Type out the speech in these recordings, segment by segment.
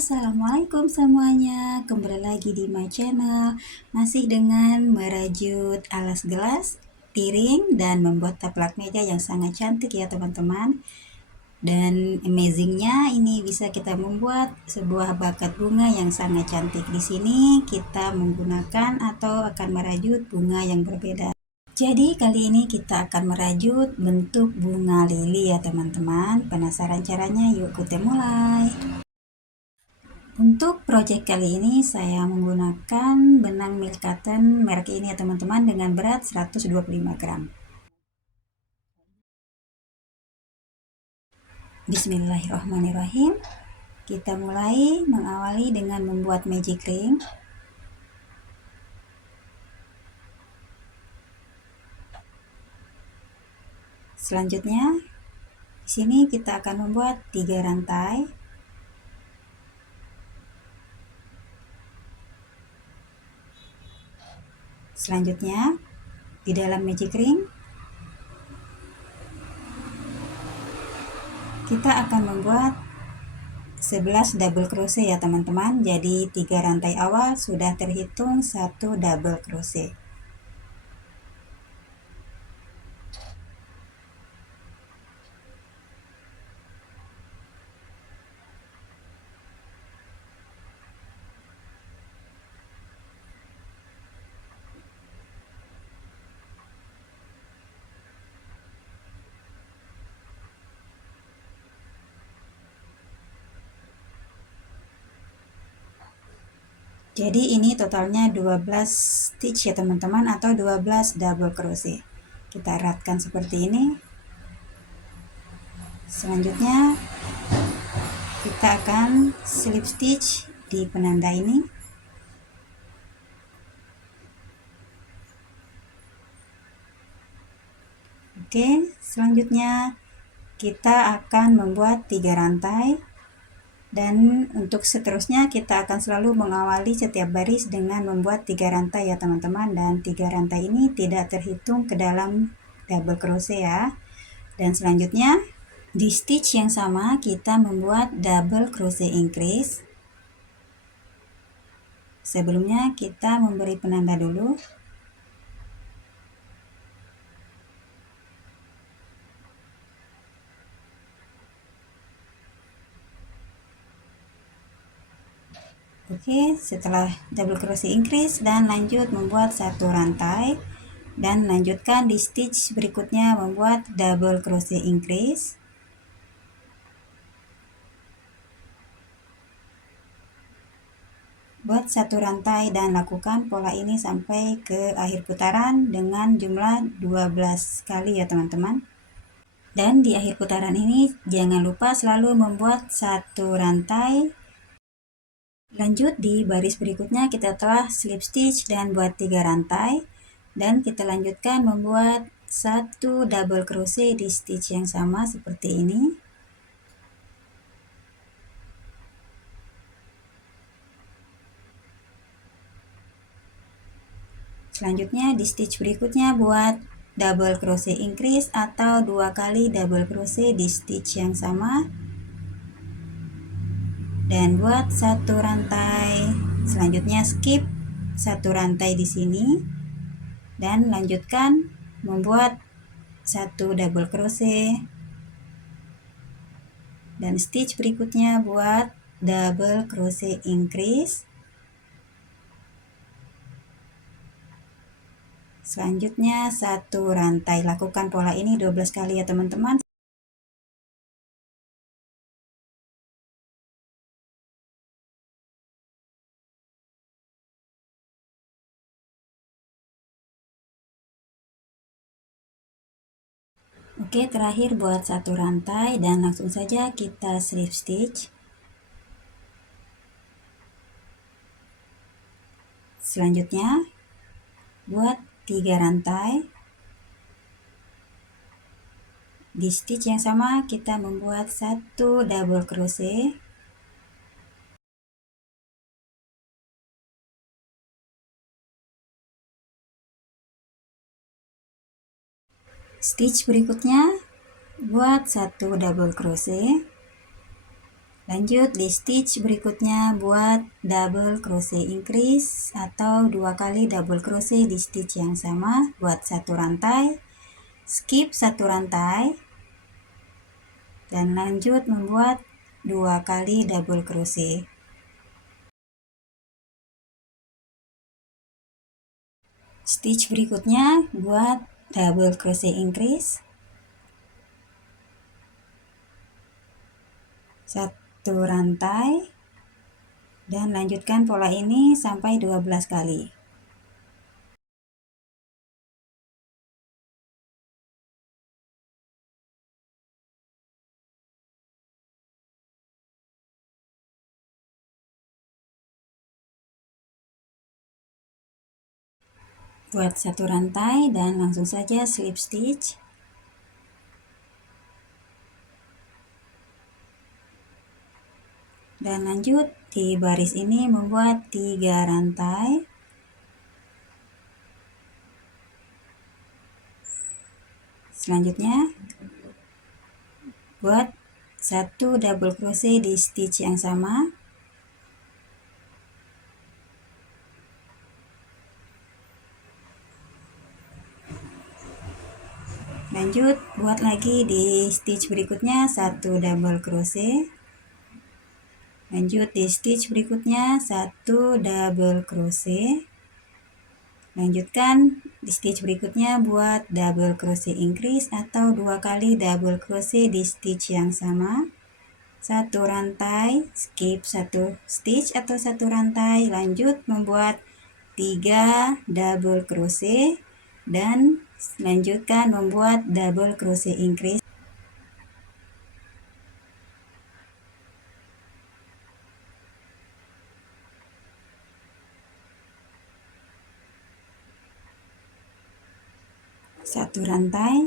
Assalamualaikum semuanya, kembali lagi di my channel. Masih dengan merajut alas gelas, piring, dan membuat taplak meja yang sangat cantik ya teman-teman. Dan amazingnya ini bisa kita membuat sebuah bakat bunga yang sangat cantik. Di sini kita menggunakan atau akan merajut bunga yang berbeda. Jadi kali ini kita akan merajut bentuk bunga lili ya teman-teman. Penasaran caranya? Yuk kita mulai. Untuk project kali ini saya menggunakan benang milk cotton merek ini ya teman-teman dengan berat 125 gram. Bismillahirrahmanirrahim. Kita mulai mengawali dengan membuat magic ring. Selanjutnya di sini kita akan membuat 3 rantai. Selanjutnya di dalam magic ring kita akan membuat 11 double crochet ya teman-teman. Jadi 3 rantai awal sudah terhitung 1 double crochet. Jadi ini totalnya 12 stitch ya teman-teman, atau 12 double crochet. Kita eratkan seperti ini. Selanjutnya kita akan slip stitch di penanda ini. Oke, selanjutnya kita akan membuat 3 rantai. Dan untuk seterusnya kita akan selalu mengawali setiap baris dengan membuat 3 rantai ya teman-teman. Dan 3 rantai ini tidak terhitung ke dalam double crochet ya. Dan selanjutnya di stitch yang sama kita membuat double crochet increase. Sebelumnya kita memberi penanda dulu. Oke, setelah double crochet increase dan lanjut membuat 1 rantai dan lanjutkan di stitch berikutnya membuat double crochet increase. Buat 1 rantai dan lakukan pola ini sampai ke akhir putaran dengan jumlah 12 kali ya teman-teman. Dan di akhir putaran ini jangan lupa selalu membuat 1 rantai. Lanjut di baris berikutnya kita telah slip stitch dan buat 3 rantai. Dan kita lanjutkan membuat 1 double crochet di stitch yang sama seperti ini. Selanjutnya di stitch berikutnya buat double crochet increase atau 2 kali double crochet di stitch yang sama. Dan buat 1 rantai. Selanjutnya skip 1 rantai di sini. Dan lanjutkan membuat 1 double crochet. Dan stitch berikutnya buat double crochet increase. Selanjutnya 1 rantai. Lakukan pola ini 12 kali ya teman-teman. Oke, terakhir buat 1 rantai dan langsung saja kita slip stitch. Selanjutnya buat 3 rantai. Di stitch yang sama kita membuat 1 double crochet. Stitch berikutnya buat 1 double crochet. Lanjut di stitch berikutnya buat double crochet increase atau 2 kali double crochet di stitch yang sama, buat 1 rantai, skip 1 rantai, dan lanjut membuat 2 kali double crochet. Stitch berikutnya buat double crochet increase, 1 rantai, dan lanjutkan pola ini sampai 12 kali. Buat 1 rantai dan langsung saja slip stitch. Dan lanjut di baris ini membuat 3 rantai. Selanjutnya buat 1 double crochet di stitch yang sama. Lanjut buat lagi di stitch berikutnya 1 double crochet. Lanjut di stitch berikutnya 1 double crochet. Lanjutkan di stitch berikutnya buat double crochet increase atau 2 kali double crochet di stitch yang sama. 1 rantai, skip 1 stitch atau 1 rantai, lanjut membuat 3 double crochet dan lanjutkan membuat double crochet increase. Satu rantai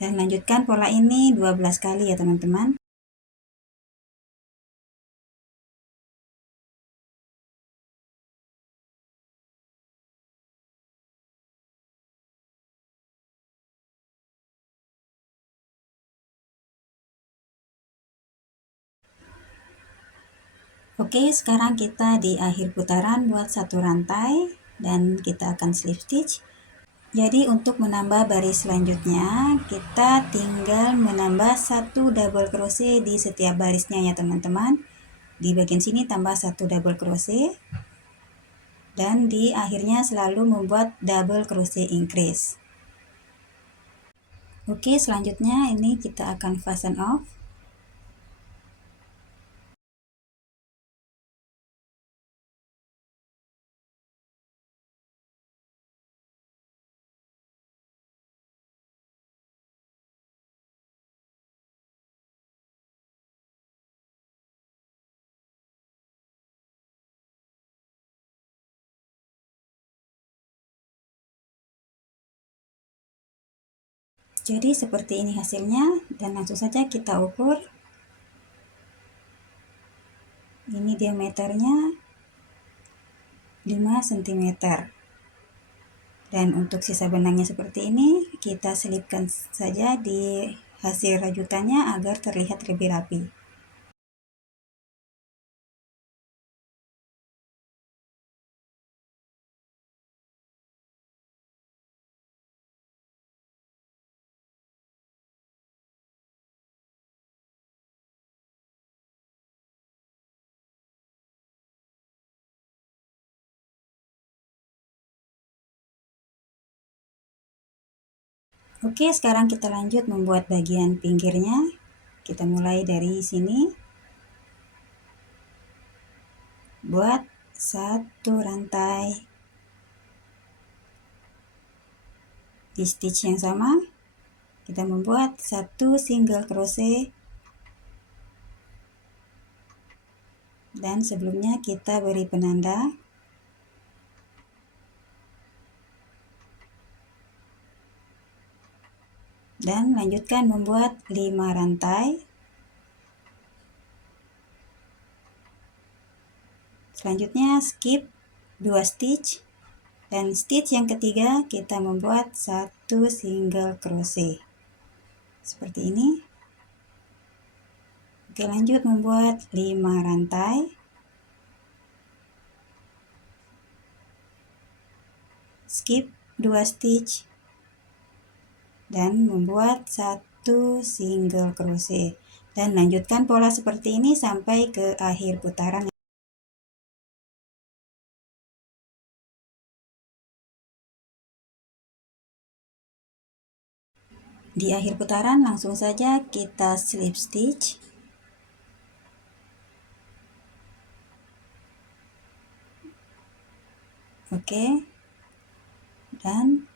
dan lanjutkan pola ini 12 kali ya teman-teman. Oke, sekarang kita di akhir putaran buat 1 rantai dan kita akan slip stitch. Jadi untuk menambah baris selanjutnya, kita tinggal menambah 1 double crochet di setiap barisnya ya teman-teman. Di bagian sini tambah 1 double crochet. Dan di akhirnya selalu membuat double crochet increase. Oke, selanjutnya ini kita akan fasten off. Jadi seperti ini hasilnya dan langsung saja kita ukur. Ini diameternya 5 cm. Dan untuk sisa benangnya seperti ini, kita selipkan saja di hasil rajutannya agar terlihat lebih rapi. Oke, sekarang kita lanjut membuat bagian pinggirnya. Kita mulai dari sini. Buat 1 rantai di stitch yang sama. Kita membuat 1 single crochet. Dan sebelumnya kita beri penanda. Dan lanjutkan membuat 5 rantai. Selanjutnya skip 2 stitch dan stitch yang ketiga kita membuat 1 single crochet seperti ini. Oke, lanjut membuat 5 rantai. Skip 2 stitch dan membuat 1 single crochet, dan lanjutkan pola seperti ini sampai ke akhir putaran. Di akhir putaran langsung saja kita slip stitch. Oke. Dan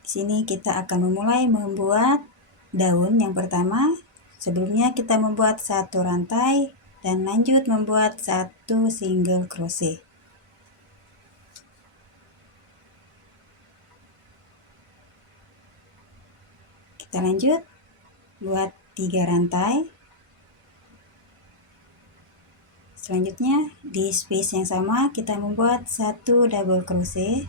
di sini kita akan memulai membuat daun yang pertama. Sebelumnya kita membuat 1 rantai dan lanjut membuat 1 single crochet. Kita lanjut buat 3 rantai. Selanjutnya di space yang sama kita membuat 1 double crochet,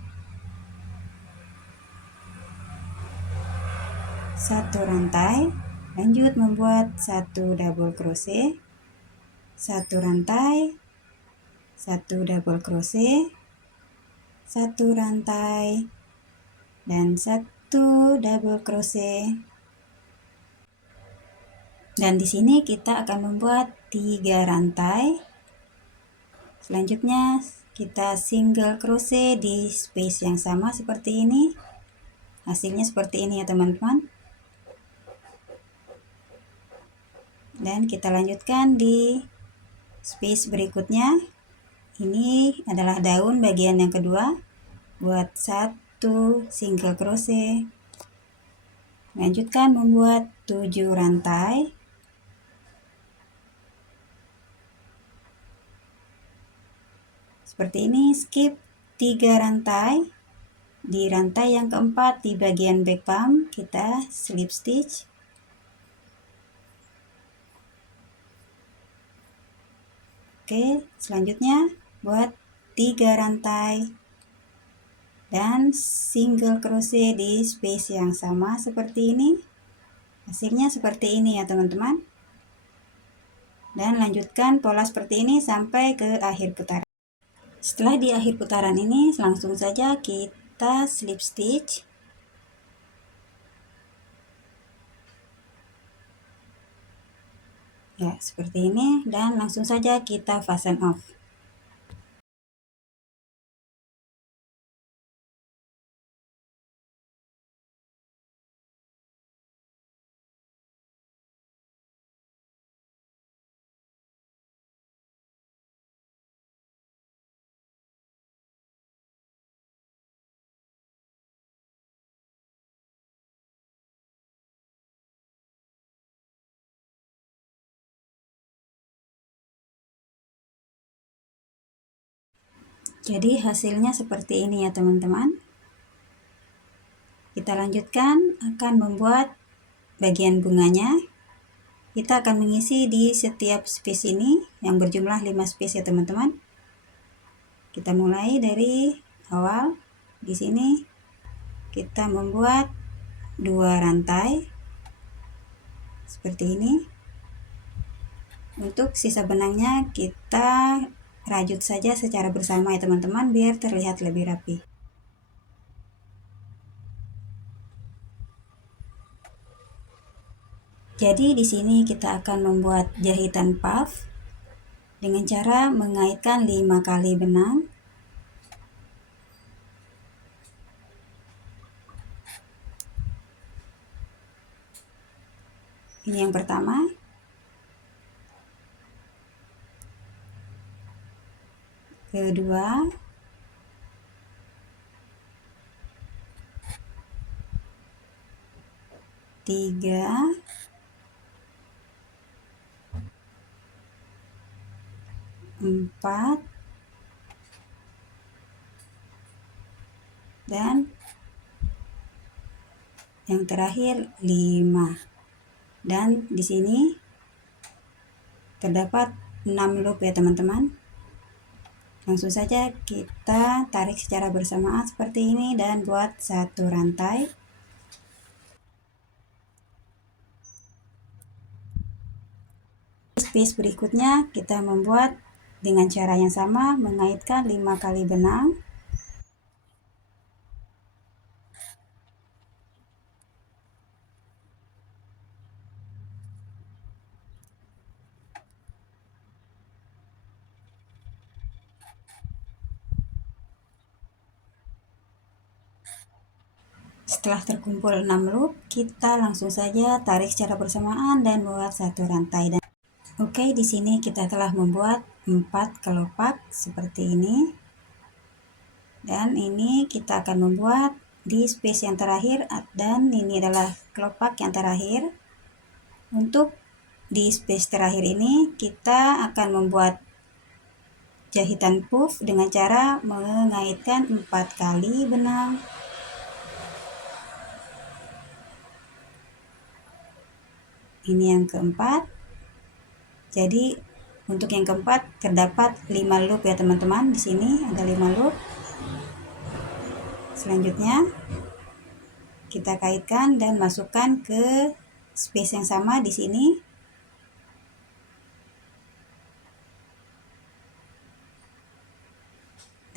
1 rantai, lanjut membuat 1 double crochet, 1 rantai, 1 double crochet, 1 rantai, dan 1 double crochet. Dan di sini kita akan membuat 3 rantai. Selanjutnya kita single crochet di space yang sama seperti ini. Hasilnya seperti ini ya teman-teman. Dan kita lanjutkan di space berikutnya. Ini adalah daun bagian yang kedua. Buat 1 single crochet. Lanjutkan membuat 7 rantai. Seperti ini, skip 3 rantai. Di rantai yang keempat di bagian back palm kita slip stitch. Oke, selanjutnya buat 3 rantai dan single crochet di space yang sama seperti ini. Hasilnya seperti ini ya teman-teman. Dan lanjutkan pola seperti ini sampai ke akhir putaran. Setelah di akhir putaran ini langsung saja kita slip stitch. Ya, seperti ini, dan langsung saja kita fasten off. Jadi hasilnya seperti ini ya teman-teman. Kita lanjutkan akan membuat bagian bunganya. Kita akan mengisi di setiap space ini yang berjumlah 5 space ya teman-teman. Kita mulai dari awal. Di sini kita membuat 2 rantai seperti ini. Untuk sisa benangnya kita rajut saja secara bersama ya teman-teman, biar terlihat lebih rapi. Jadi di sini kita akan membuat jahitan puff dengan cara mengaitkan 5 kali benang. Ini yang pertama. Kedua. Tiga. Empat. Dan yang terakhir 5. Dan di sini terdapat 6 loop ya teman-teman. Langsung saja kita tarik secara bersamaan seperti ini dan buat 1 rantai. space berikutnya kita membuat dengan cara yang sama, mengaitkan 5 kali benang. Setelah terkumpul 6 loop, kita langsung saja tarik secara bersamaan dan buat satu rantai. Oke, di sini kita telah membuat 4 kelopak seperti ini. Dan ini kita akan membuat di space yang terakhir, dan ini adalah kelopak yang terakhir. Untuk di space terakhir ini kita akan membuat jahitan puff dengan cara mengaitkan 4 kali benang. Ini yang keempat. Jadi untuk yang keempat terdapat 5 loop ya teman-teman. Di sini ada 5 loop. Selanjutnya kita kaitkan dan masukkan ke space yang sama di sini.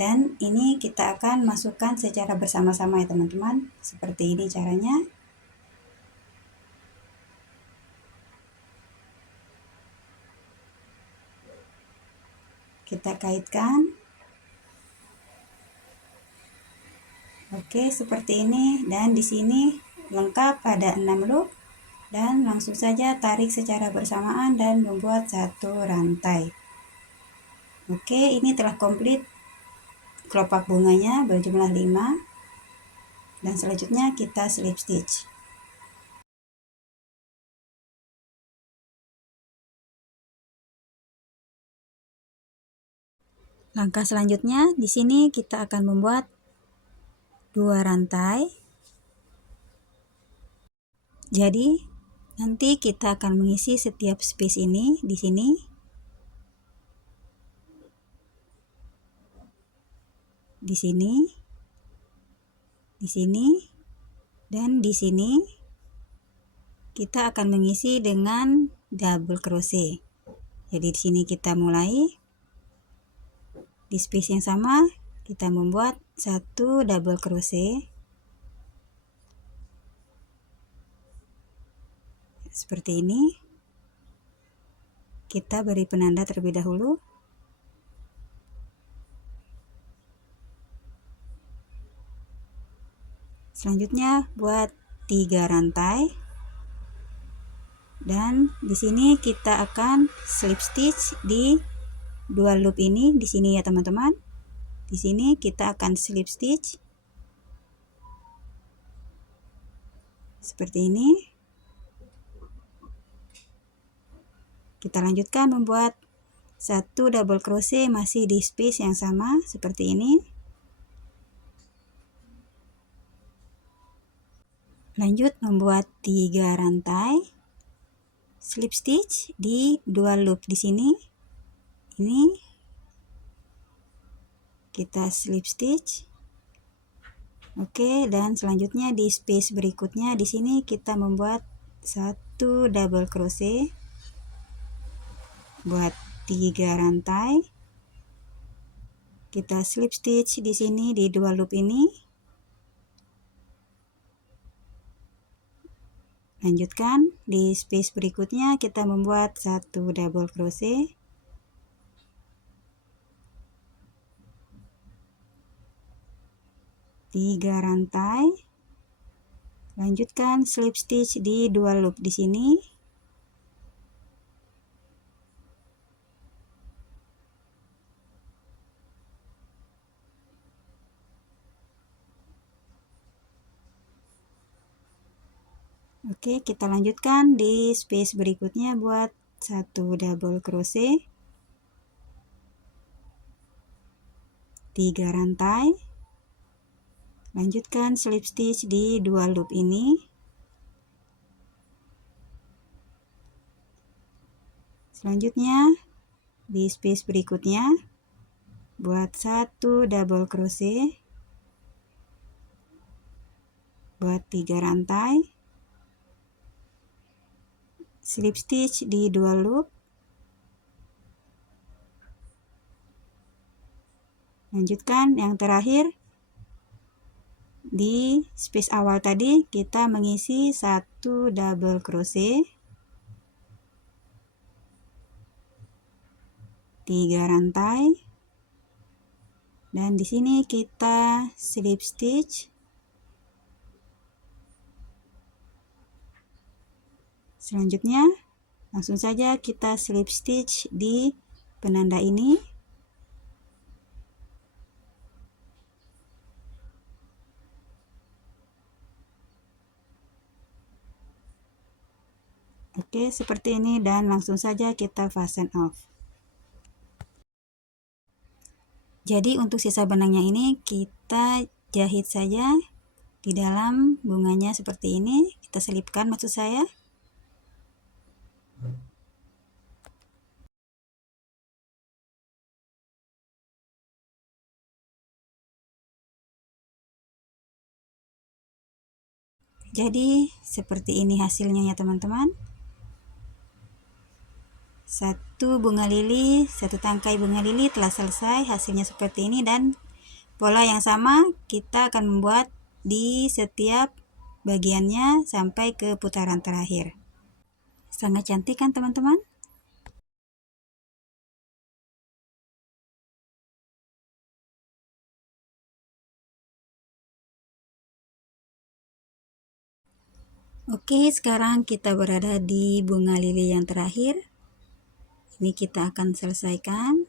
Dan ini kita akan masukkan secara bersama-sama ya teman-teman. Seperti ini caranya. Kita kaitkan. Oke, seperti ini. Dan di sini lengkap ada 6 loop. Dan langsung saja tarik secara bersamaan dan membuat satu rantai. Oke, ini telah komplit kelopak bunganya berjumlah 5. Dan selanjutnya kita slip stitch. Langkah selanjutnya di sini kita akan membuat 2 rantai. Jadi nanti kita akan mengisi setiap space ini di sini. Di sini. Di sini dan di sini kita akan mengisi dengan double crochet. Jadi di sini kita mulai di space yang sama, kita membuat 1 double crochet seperti ini. Kita beri penanda terlebih dahulu. Selanjutnya buat 3 rantai. Dan di sini kita akan slip stitch di 2 loop ini di sini ya teman-teman. Di sini kita akan slip stitch seperti ini. Kita lanjutkan membuat 1 double crochet masih di space yang sama seperti ini. Lanjut membuat 3 rantai slip stitch di 2 loop di sini. Ini kita slip stitch. Oke, dan selanjutnya di space berikutnya di sini kita membuat 1 double crochet. Buat 3 rantai. Kita slip stitch di sini di 2 loop ini. Lanjutkan di space berikutnya kita membuat 1 double crochet. Tiga rantai. Lanjutkan slip stitch di 2 loop di sini. Oke, kita lanjutkan di space berikutnya buat 1 double crochet. 3 rantai. Lanjutkan slip stitch di 2 loop ini. Selanjutnya di space berikutnya buat 1 double crochet. Buat 3 rantai. Slip stitch di 2 loop. Lanjutkan yang terakhir. Di space awal tadi kita mengisi 1 double crochet, 3 rantai, dan di sini kita slip stitch. Selanjutnya langsung saja kita slip stitch di penanda ini. Oke, seperti ini, dan langsung saja kita fasten off. Jadi untuk sisa benangnya ini kita jahit saja di dalam bunganya seperti ini. Kita selipkan maksud saya. Jadi seperti ini hasilnya ya teman-teman. Satu tangkai bunga lili telah selesai, hasilnya seperti ini, dan pola yang sama kita akan membuat di setiap bagiannya sampai ke putaran terakhir. Sangat cantik kan teman-teman? Oke, sekarang kita berada di bunga lili yang terakhir. Ini kita akan selesaikan.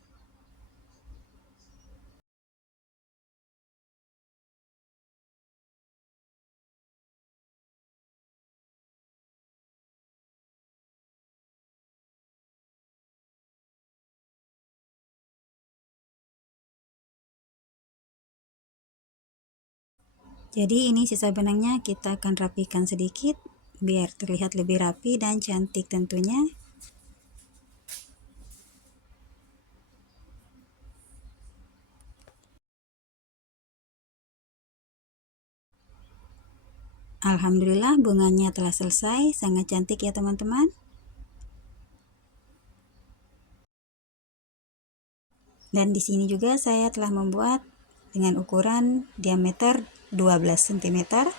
Jadi ini sisa benangnya kita akan rapikan sedikit biar terlihat lebih rapi dan cantik tentunya. Alhamdulillah bunganya telah selesai, sangat cantik ya teman-teman. Dan di sini juga saya telah membuat dengan ukuran diameter 12 cm.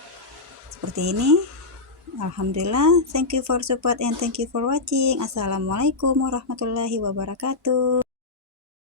Seperti ini. Alhamdulillah, thank you for support and thank you for watching. Assalamualaikum warahmatullahi wabarakatuh.